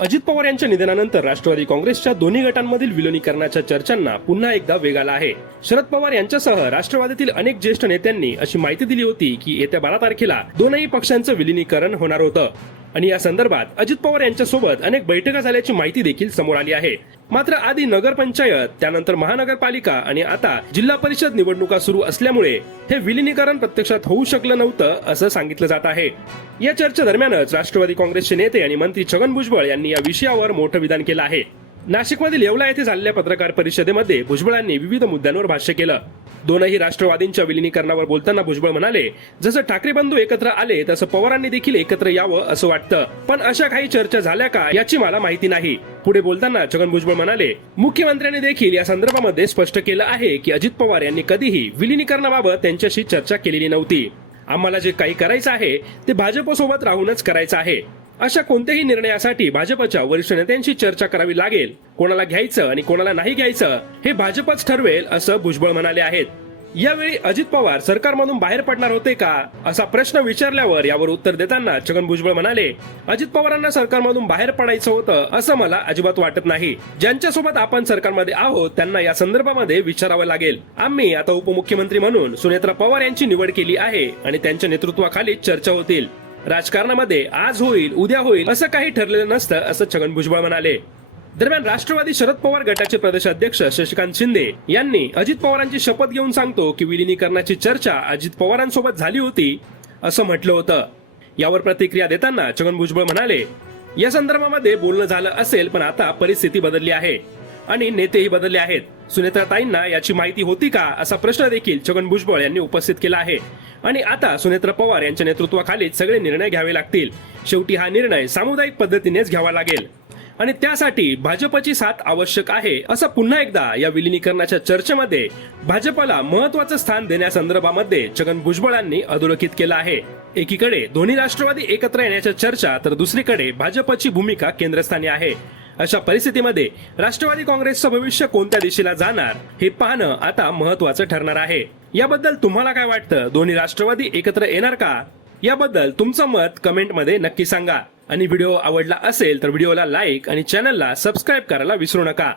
अजित पवार यांच्या निधनानंतर राष्ट्रवादी काँग्रेसच्या दोन्ही गटांमधील विलिनीकरणाच्या चर्चांना पुन्हा एकदा वेग आला आहे. शरद पवार यांच्यासह राष्ट्रवादीतील अनेक ज्येष्ठ नेत्यांनी अशी माहिती दिली होती की येत्या बारा तारखेला दोनही पक्षांचं विलिनीकरण होणार होतं. आणि या संदर्भात अजित पवार यांच्यासोबत अनेक बैठका झाल्याची माहिती देखील समोर आली आहे. मात्र आधी नगरपंचायत त्यानंतर महानगरपालिका आणि आता जिल्हा परिषद निवडणुका सुरू असल्यामुळे हे विलिनीकरण प्रत्यक्षात होऊ शकलं नव्हतं असं सांगितलं जात आहे. या चर्चेदरम्यानच राष्ट्रवादी काँग्रेसचे नेते आणि मंत्री छगन भुजबळ यांनी या विषयावर मोठं विधान केलं आहे. नाशिकमधील येवला येथे झालेल्या पत्रकार परिषदेमध्ये भुजबळांनी विविध मुद्द्यांवर भाष्य केलं. दोनही राष्ट्रवादींच्या विलिनीकरणावर बोलताना भुजबळ म्हणाले जसं ठाकरे बंधू एकत्र आले तसं पवारांनी देखील एकत्र यावं असं वाटतं. पण अशा काही चर्चा झाल्या का याची मला माहिती नाही. पुढे बोलताना छगन भुजबळ म्हणाले मुख्यमंत्र्यांनी देखील या संदर्भामध्ये स्पष्ट केलं आहे की अजित पवार यांनी कधीही विलिनीकरणाबाबत त्यांच्याशी चर्चा केलेली नव्हती. आम्हाला जे काही करायचं आहे ते भाजपसोबत राहूनच करायचं आहे. अशा कोणत्याही निर्णयासाठी भाजपच्या वरिष्ठ नेत्यांशी चर्चा करावी लागेल. कोणाला घ्यायचं आणि कोणाला नाही घ्यायचं हे भाजपच ठरवेल असं भुजबळ म्हणाले आहेत. यावेळी अजित पवार सरकारमधून बाहेर पडणार होते का असा प्रश्न विचारल्यावर यावर उत्तर देताना छगन भुजबळ म्हणाले अजित पवारांना सरकारमधून बाहेर पडायचं होतं असं मला अजिबात वाटत नाही. ज्यांच्यासोबत आपण सरकारमध्ये आहोत त्यांना या संदर्भामध्ये विचारावं लागेल. आम्ही आता उपमुख्यमंत्री म्हणून सुनेत्रा पवार यांची निवड केली आहे आणि त्यांच्या नेतृत्वाखाली चर्चा होतील. राजकारणामध्ये आज होईल उद्या होईल असं काही ठरलेलं नसतं असं छगन भुजबळ म्हणाले. दरम्यान राष्ट्रवादी शरद पवार गटाचे प्रदेशाध्यक्ष शशिकांत शिंदे यांनी अजित पवारांची शपथ घेऊन सांगतो की विलिनीकरणाची चर्चा अजित पवारांसोबत झाली होती असं म्हटलं होतं. यावर प्रतिक्रिया देताना छगन भुजबळ म्हणाले या संदर्भामध्ये बोलणं झालं असेल पण आता परिस्थिती बदलली आहे आणि नेतेही बदलले आहेत. सुनेत्राताईंना याची माहिती होती का असा प्रश्न देखील छगन भुजबळ यांनी उपस्थित केला आहे. आणि आता सुनेत्रा पवार यांच्या नेतृत्वाखाली सगळे निर्णय घ्यावे लागतील. शेवटी हा निर्णय सामुदायिक पद्धतीनेच घ्यावा लागेल. आणि त्यासाठी भाजपची साथ आवश्यक आहे असं पुन्हा एकदा या विलिनीकरणाच्या चर्चेमध्ये भाजपला महत्वाचं स्थान देण्यासंदर्भामध्ये छगन भुजबळ यांनी अधोरेखित केलं आहे. एकीकडे दोन्ही राष्ट्रवादी एकत्र येण्याच्या चर्चा तर दुसरीकडे भाजपची भूमिका केंद्रस्थानी आहे. अशा परिस्थितीमध्ये राष्ट्रवादी काँग्रेसचं भविष्य कोणत्या दिशेला जाणार हे पाहणं आता महत्वाचं ठरणार आहे. याबद्दल तुम्हाला काय वाटतं? दोन्ही राष्ट्रवादी एकत्र येणार का? याबद्दल तुमचं मत कमेंटमध्ये नक्की सांगा. आणि व्हिडिओ आवडला असेल तर व्हिडिओला लाईक आणि चॅनलला सबस्क्राईब करायला विसरू नका.